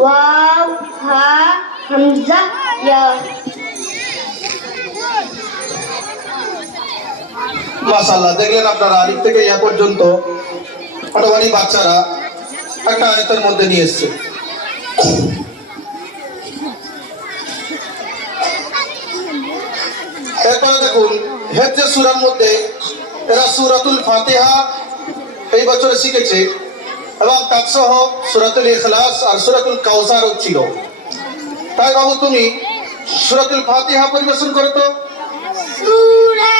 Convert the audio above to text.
Wow হা হামজা ইয়া। মাশাআল্লাহ, দেখলেন আপনারা আলিফ থেকে ইয়া পর্যন্ত পাটোয়ারি বাচ্চারা একটা আয়াতের মধ্যে নিয়ে এসছে। এরপরে দেখুন হেফজে সূরার মধ্যে এরা সূরাতুল ফাতিহা এই বছরে শিখেছে এবং তারসহ সূরাতুল ইখলাস আর সূরাতুল কাউসারও ছিল। তাই বাবু তুমি সূরাতুল ফাতিহা পরিবেশন করো তো। সূরা